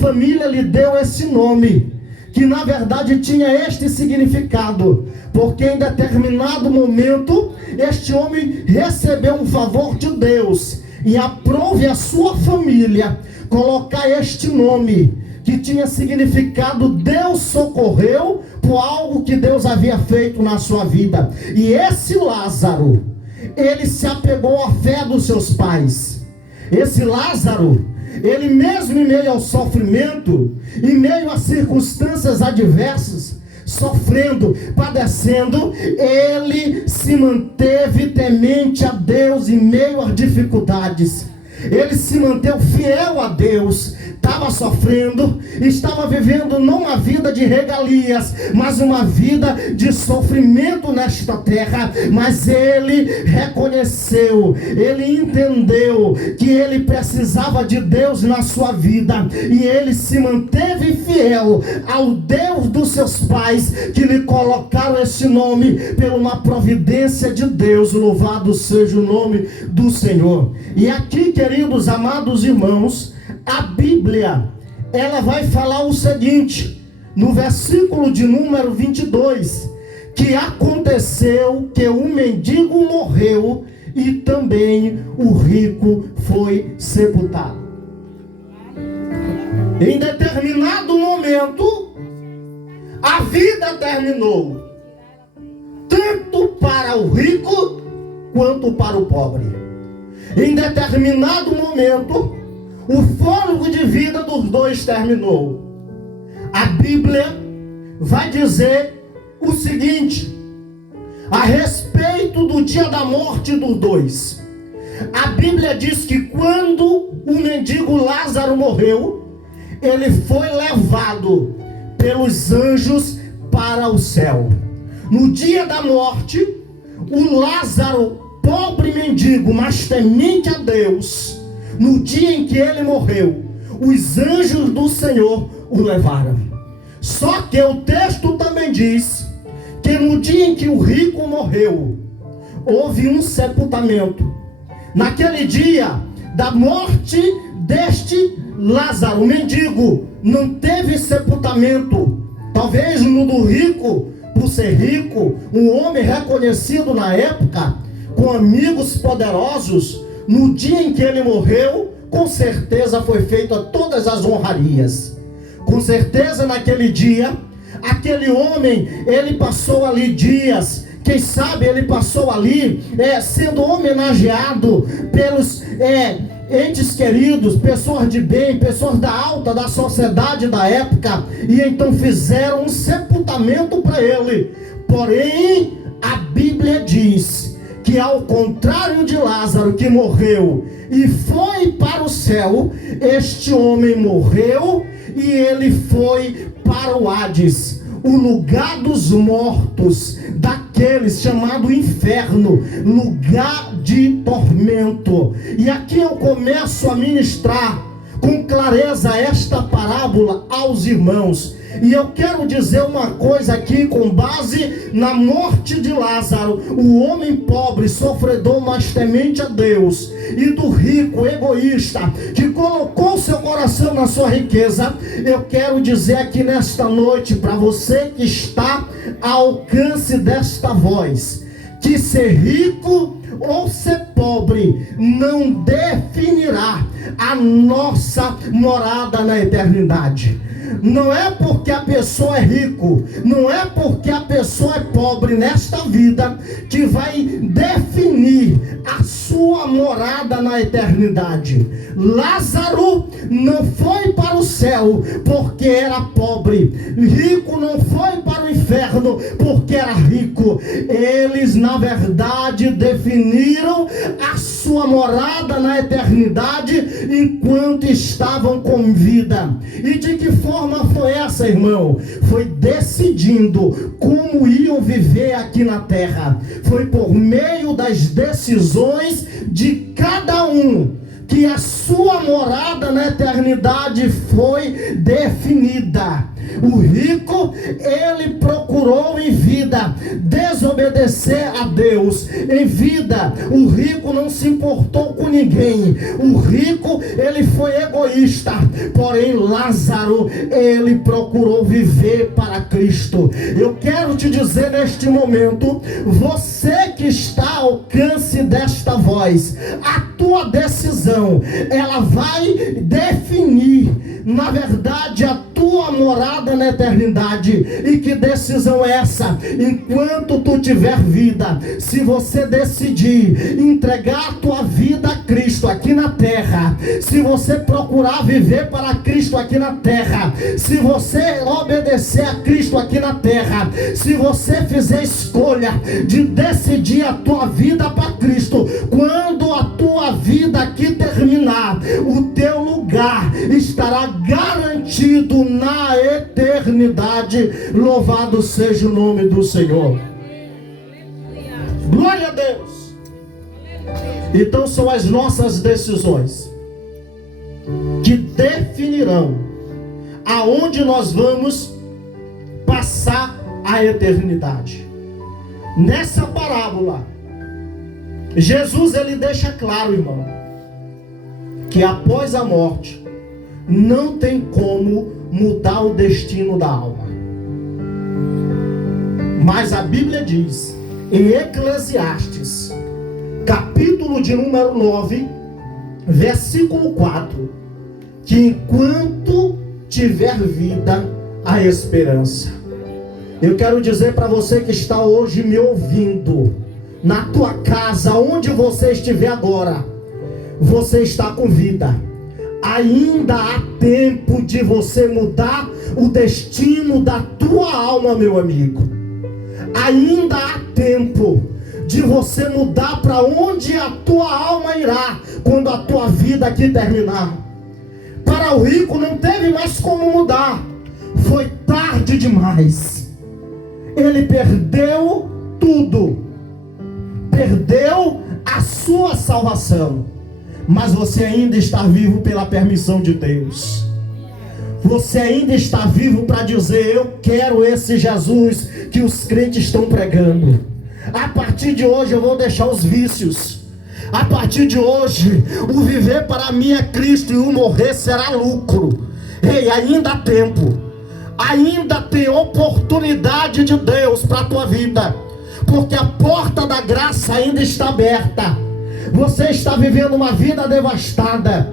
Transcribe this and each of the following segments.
família lhe deu esse nome, que na verdade tinha este significado, porque em determinado momento este homem recebeu um favor de Deus, e aprove a sua família colocar este nome, que tinha significado Deus socorreu por algo que Deus havia feito na sua vida. E esse Lázaro, ele se apegou à fé dos seus pais. Esse Lázaro, ele mesmo em meio ao sofrimento, em meio às circunstâncias adversas, sofrendo, padecendo, ele se manteve temente a Deus em meio às dificuldades. Ele se manteve fiel a Deus. Estava sofrendo, estava vivendo não uma vida de regalias, mas uma vida de sofrimento nesta terra. Mas ele reconheceu, ele entendeu que ele precisava de Deus na sua vida, e ele se manteve fiel ao Deus dos seus pais, que lhe colocaram esse nome por uma providência de Deus. Louvado seja o nome do Senhor. E aqui, queridos amados irmãos, a Bíblia, ela vai falar o seguinte, no versículo de número 22, que aconteceu que o mendigo morreu e também o rico foi sepultado. Em determinado momento, a vida terminou, tanto para o rico quanto para o pobre. Em determinado momento, o fôlego de vida dos dois terminou. A Bíblia vai dizer o seguinte a respeito do dia da morte dos dois. A Bíblia diz que quando o mendigo Lázaro morreu, ele foi levado pelos anjos para o céu. No dia da morte, o Lázaro, pobre mendigo, mas temente a Deus, no dia em que ele morreu, os anjos do Senhor o levaram. Só que o texto também diz que no dia em que o rico morreu, houve um sepultamento. Naquele dia da morte deste Lázaro, o mendigo, não teve sepultamento. Talvez no do rico, por ser rico, um homem reconhecido na época, com amigos poderosos, no dia em que ele morreu, com certeza foi feita todas as honrarias. Com certeza naquele dia, aquele homem, ele passou ali dias, quem sabe ele passou ali sendo homenageado pelos entes queridos, pessoas de bem, pessoas da alta da sociedade da época, e então fizeram um sepultamento para ele. Porém, a Bíblia diz que ao contrário de Lázaro, que morreu e foi para o céu, este homem morreu e ele foi para o Hades, o lugar dos mortos, daqueles chamado inferno, lugar de tormento. E aqui eu começo a ministrar com clareza esta parábola aos irmãos. E eu quero dizer uma coisa aqui com base na morte de Lázaro, o homem pobre, sofredor, mas temente a Deus, e do rico, egoísta, que colocou seu coração na sua riqueza. Eu quero dizer aqui nesta noite para você que está ao alcance desta voz, que ser rico ou ser pobre não definirá a nossa morada na eternidade. Não é porque a pessoa é rico, não é porque a pessoa é pobre nesta vida que vai definir a sua morada na eternidade. Lázaro não foi para o céu porque era pobre, rico não foi para o inferno porque era rico. Eles na verdade definiram a sua morada na eternidade enquanto estavam com vida. E de que forma foi essa, irmão? Foi decidindo como iam viver aqui na terra. Foi por meio das decisões de cada um que a sua morada na eternidade foi definida. O rico, ele procurou em vida desobedecer a Deus. Em vida, o rico não se importou com ninguém. O rico, ele foi egoísta. Porém, Lázaro, ele procurou viver para Cristo. Eu quero te dizer neste momento, você que está ao alcance desta voz, a tua decisão, ela vai definir, na verdade, a tua morada na eternidade. E que decisão é essa? Enquanto tu tiver vida, se você decidir entregar a tua vida a Cristo aqui na terra, se você procurar viver para Cristo aqui na terra, se você obedecer a Cristo aqui na terra, se você fizer escolha de decidir a tua vida para Cristo, quando a tua vida aqui terminar, o teu lugar estará garantido na eternidade. Louvado seja o nome do Senhor. Glória a Deus. Então são as nossas decisões que definirão aonde nós vamos passar a eternidade. Nessa parábola, Jesus, ele deixa claro, irmão, que após a morte não tem como mudar o destino da alma. Mas a Bíblia diz em Eclesiastes, capítulo de número 9, versículo 4, que enquanto tiver vida, há esperança. Eu quero dizer para você que está hoje me ouvindo, na tua casa, onde você estiver agora, você está com vida. Ainda há tempo de você mudar o destino da tua alma, meu amigo. Ainda há tempo de você mudar para onde a tua alma irá quando a tua vida aqui terminar. Para o rico não teve mais como mudar. Foi tarde demais. Ele perdeu tudo. Perdeu a sua salvação. Mas você ainda está vivo pela permissão de Deus. Você ainda está vivo para dizer: eu quero esse Jesus que os crentes estão pregando. A partir de hoje eu vou deixar os vícios. A partir de hoje, o viver para mim é Cristo e o morrer será lucro. Ei, ainda há tempo. Ainda tem oportunidade de Deus para a tua vida. Porque a porta da graça ainda está aberta. Você está vivendo uma vida devastada.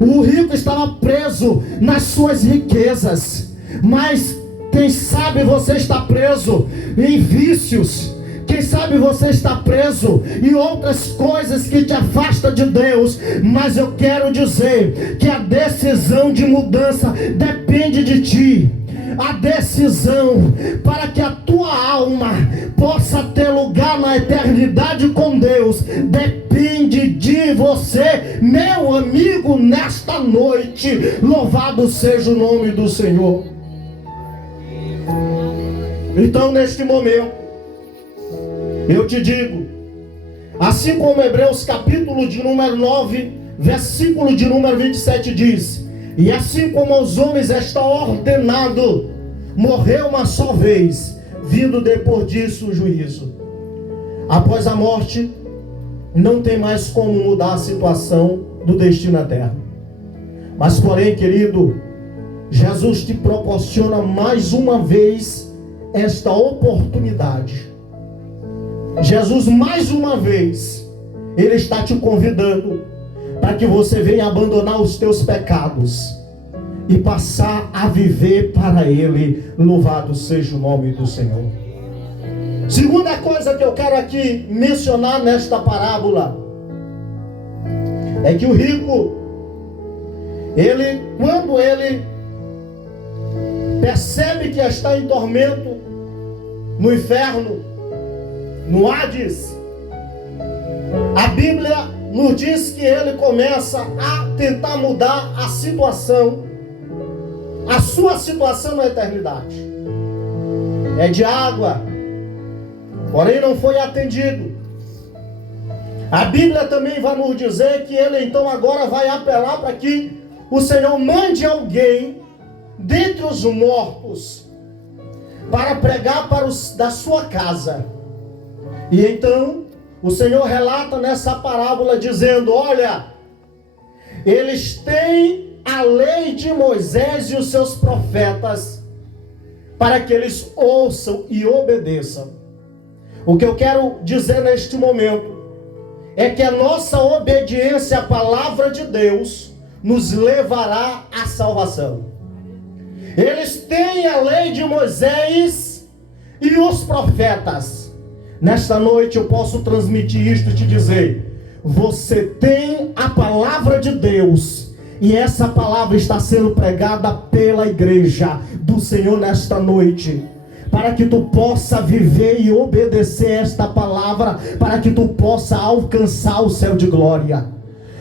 O rico estava preso nas suas riquezas. Mas quem sabe você está preso em vícios. Quem sabe você está preso em outras coisas que te afastam de Deus. Mas eu quero dizer que a decisão de mudança depende de ti. A decisão para que a tua alma possa ter lugar na eternidade com Deus depende de você, meu amigo, nesta noite. Louvado seja o nome do Senhor. Então, neste momento, eu te digo, assim como Hebreus capítulo de número 9, versículo de número 27 diz: e assim como aos homens está ordenado morrer uma só vez, vindo depois disso o juízo. Após a morte, não tem mais como mudar a situação do destino eterno. Mas porém, querido, Jesus te proporciona mais uma vez esta oportunidade. Jesus, mais uma vez, Ele está te convidando para que você venha abandonar os teus pecados e passar a viver para Ele. Louvado seja o nome do Senhor. Segunda coisa que eu quero aqui mencionar nesta parábola é que o rico, quando ele percebe que está em tormento no inferno, no Hades, a Bíblia nos diz que ele começa a tentar mudar a sua situação na eternidade. É de água, porém não foi atendido. A Bíblia também vai nos dizer que ele então agora vai apelar para que o Senhor mande alguém dentre os mortos para pregar para os da sua casa. E então o Senhor relata nessa parábola dizendo: olha, eles têm a lei de Moisés e os seus profetas para que eles ouçam e obedeçam. O que eu quero dizer neste momento é que a nossa obediência à palavra de Deus nos levará à salvação. Eles têm a lei de Moisés e os profetas. Nesta noite eu posso transmitir isto e te dizer: você tem a palavra de Deus, e essa palavra está sendo pregada pela igreja do Senhor nesta noite, para que tu possa viver e obedecer esta palavra, para que tu possa alcançar o céu de glória.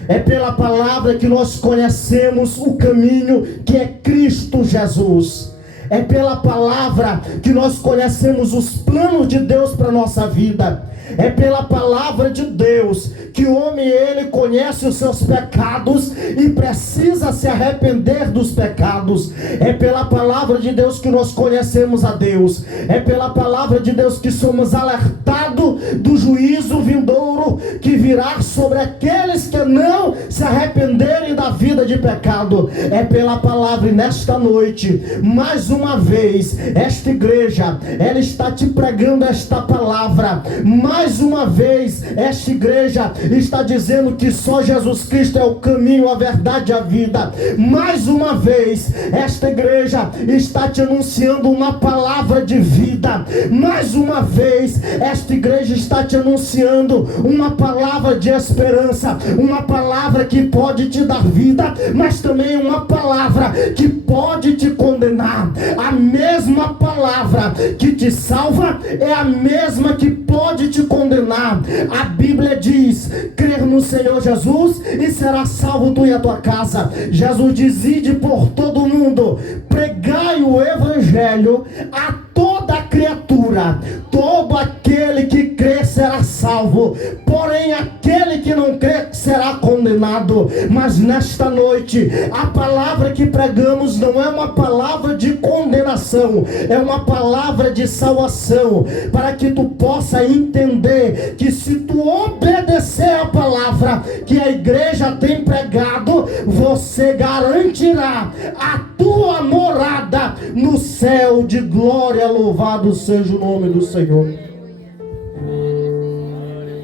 É pela palavra que nós conhecemos o caminho que é Cristo Jesus. É pela palavra que nós conhecemos os planos de Deus para a nossa vida. É pela palavra de Deus que o homem, ele conhece os seus pecados e precisa se arrepender dos pecados. É pela palavra de Deus que nós conhecemos a Deus. É pela palavra de Deus que somos alertados do juízo vindouro que virá sobre aqueles que não se arrependerem da vida de pecado. É pela palavra, e nesta noite, mais uma vez, esta igreja, ela está te pregando esta palavra. Mais uma vez, esta igreja está dizendo que só Jesus Cristo é o caminho, a verdade e a vida. Mais uma vez, esta igreja está te anunciando uma palavra de vida. Mais uma vez, esta igreja está te anunciando uma palavra de esperança, uma palavra que pode te dar vida, mas também uma palavra que pode te condenar. A mesma palavra que te salva é a mesma que pode te condenar. A Bíblia diz: crer no Senhor Jesus e será salvo tu e a tua casa. Jesus diz: ide por todo o mundo, pregai o evangelho a toda criatura. Todo aquele que crê será salvo, porém aquele que não crê será condenado. Mas nesta noite, a palavra que pregamos não é uma palavra de condenação, é uma palavra de salvação, para que tu possa entender que se tu obedecer a palavra que a igreja tem pregado, você garantirá a tua morada no céu de glória. Louvado seja o nome do Senhor.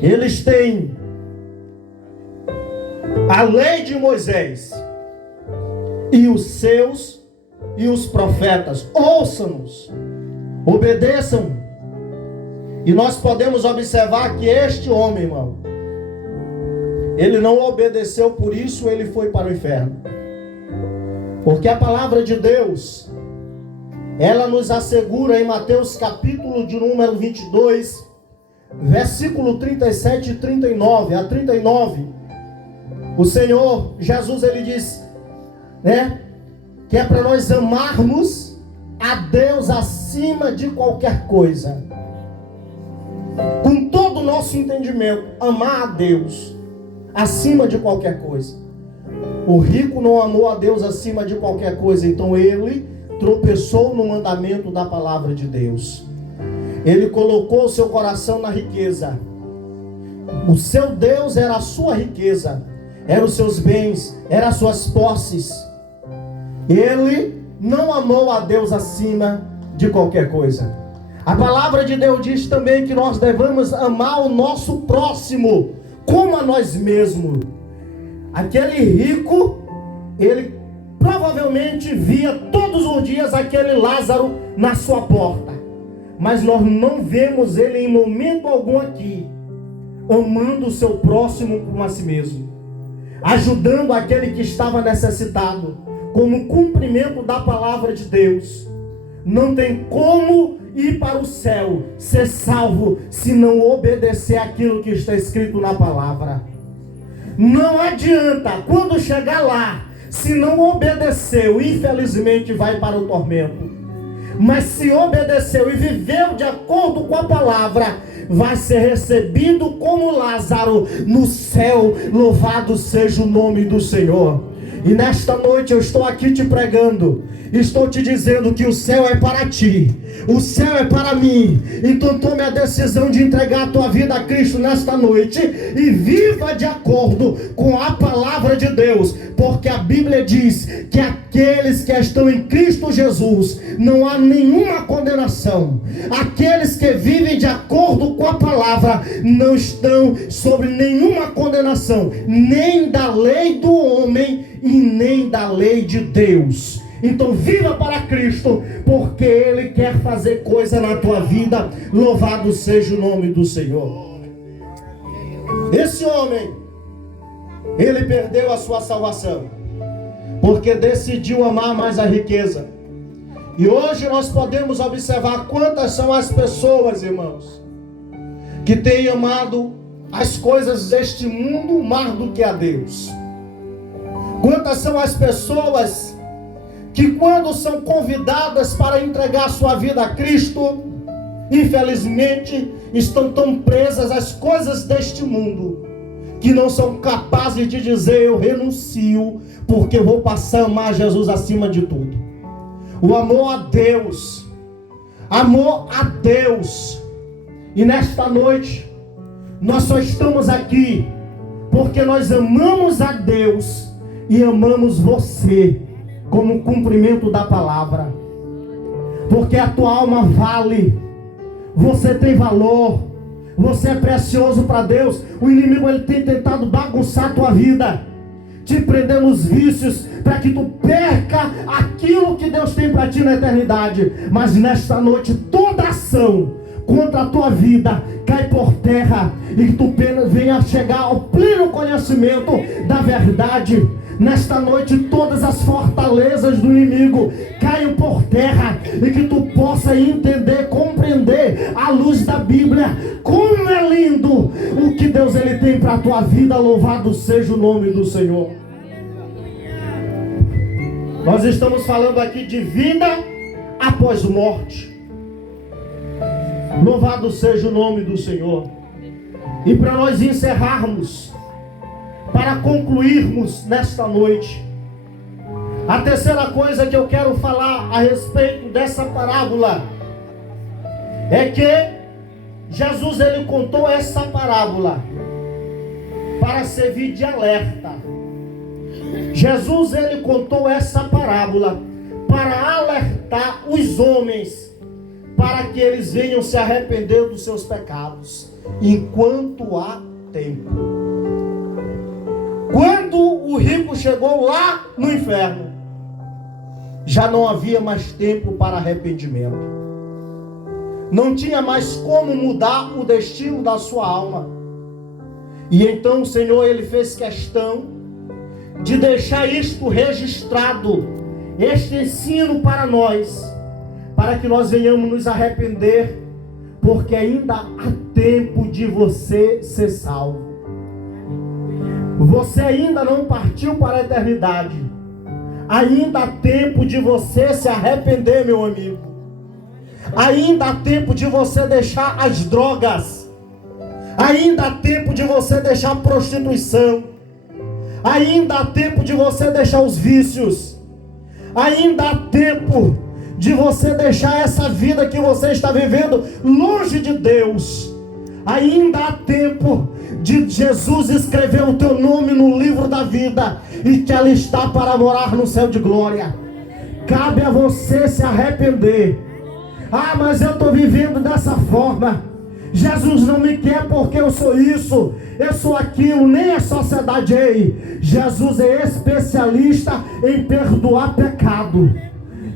Eles têm a lei de Moisés e os profetas. Ouçam-nos, obedeçam. E nós podemos observar que este homem, irmão, ele não obedeceu, por isso ele foi para o inferno. Porque a palavra de Deus, ela nos assegura em Mateus capítulo de número 22, versículo 37 e 39 a 39, o Senhor Jesus, ele diz, que é para nós amarmos a Deus acima de qualquer coisa. Com todo o nosso entendimento, amar a Deus acima de qualquer coisa. O rico não amou a Deus acima de qualquer coisa, então ele tropeçou no mandamento da palavra de Deus. Ele colocou o seu coração na riqueza. O seu Deus era a sua riqueza, eram os seus bens, eram as suas posses. Ele não amou a Deus acima de qualquer coisa. A palavra de Deus diz também que nós devemos amar o nosso próximo como a nós mesmos. Aquele rico, ele provavelmente via todos os dias aquele Lázaro na sua porta, mas nós não vemos ele em momento algum aqui amando o seu próximo como a si mesmo, ajudando aquele que estava necessitado, como cumprimento da palavra de Deus. Não tem como ir para o céu, ser salvo, se não obedecer aquilo que está escrito na palavra. Não adianta, quando chegar lá, se não obedeceu, infelizmente vai para o tormento. Mas se obedeceu e viveu de acordo com a palavra, vai ser recebido como Lázaro no céu. Louvado seja o nome do Senhor. E nesta noite eu estou aqui te pregando, estou te dizendo que o céu é para ti, o céu é para mim. Então tome a decisão de entregar a tua vida a Cristo nesta noite e viva de acordo com a palavra de Deus, porque a Bíblia diz que aqueles que estão em Cristo Jesus não há nenhuma condenação. Aqueles que vivem de acordo com a palavra não estão sobre nenhuma condenação, nem da lei do homem e nem da lei de Deus. Então viva para Cristo, porque Ele quer fazer coisa na tua vida. Louvado seja o nome do Senhor. Esse homem, ele perdeu a sua salvação, porque decidiu amar mais a riqueza. E hoje nós podemos observar quantas são as pessoas, irmãos, que têm amado as coisas deste mundo mais do que a Deus. Quantas são as pessoas que, quando são convidadas para entregar sua vida a Cristo, infelizmente estão tão presas às coisas deste mundo, que não são capazes de dizer: eu renuncio, porque vou passar a amar Jesus acima de tudo. O amor a Deus, amor a Deus. E nesta noite nós só estamos aqui porque nós amamos a Deus e amamos você, como cumprimento da palavra, porque a tua alma vale, você tem valor, você é precioso para Deus. O inimigo, ele tem tentado bagunçar a tua vida, te prender nos vícios, para que tu perca aquilo que Deus tem para ti na eternidade. Mas nesta noite, toda ação contra a tua vida cai por terra, e que tu venha chegar ao pleno conhecimento da verdade. Nesta noite, todas as fortalezas do inimigo caiam por terra, e que tu possa entender, compreender, à luz da Bíblia, como é lindo o que Deus, ele tem para a tua vida. Louvado seja o nome do Senhor. Nós estamos falando aqui de vida após morte. Louvado seja o nome do Senhor. E para nós encerrarmos, para concluirmos nesta noite, a terceira coisa que eu quero falar a respeito dessa parábola é que Jesus, ele contou essa parábola para servir de alerta. Jesus, ele contou essa parábola para alertar os homens, para que eles venham se arrepender dos seus pecados, enquanto há tempo. Quando o rico chegou lá no inferno, já não havia mais tempo para arrependimento. Não tinha mais como mudar o destino da sua alma. E então o Senhor, ele fez questão de deixar isto registrado, este ensino para nós, para que nós venhamos nos arrepender, porque ainda há tempo de você ser salvo. Você ainda não partiu para a eternidade. Ainda há tempo de você se arrepender, meu amigo. Ainda há tempo de você deixar as drogas. Ainda há tempo de você deixar a prostituição. Ainda há tempo de você deixar os vícios. Ainda há tempo de você deixar essa vida que você está vivendo longe de Deus. Ainda há tempo de Jesus escrever o teu nome no livro da vida e te alistar para morar no céu de glória. Cabe a você se arrepender. Ah, mas eu estou vivendo dessa forma. Jesus não me quer porque eu sou isso, eu sou aquilo, nem a sociedade. Ei, Jesus é especialista em perdoar pecado.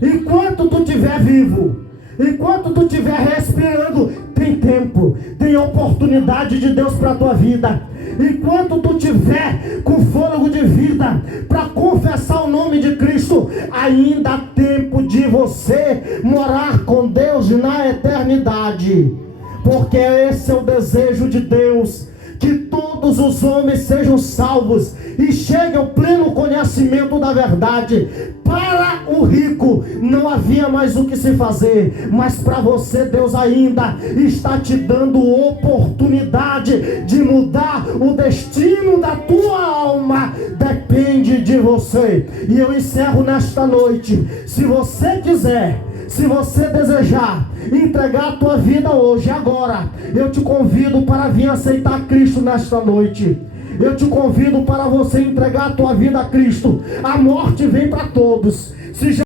Enquanto tu estiver vivo, enquanto tu estiver respirando, tem tempo, tem oportunidade de Deus para a tua vida. Enquanto tu estiver com fôlego de vida para confessar o nome de Cristo, ainda há tempo de você morar com Deus na eternidade. Porque esse é o desejo de Deus, que todos os homens sejam salvos e cheguem ao pleno conhecimento da verdade. Para o rico não havia mais o que se fazer, mas para você Deus ainda está te dando oportunidade de mudar o destino da tua alma. Depende de você. E eu encerro nesta noite. Se você quiser, se você desejar entregar a tua vida hoje, agora, eu te convido para vir aceitar Cristo nesta noite. Eu te convido para você entregar a tua vida a Cristo. A morte vem para todos. Se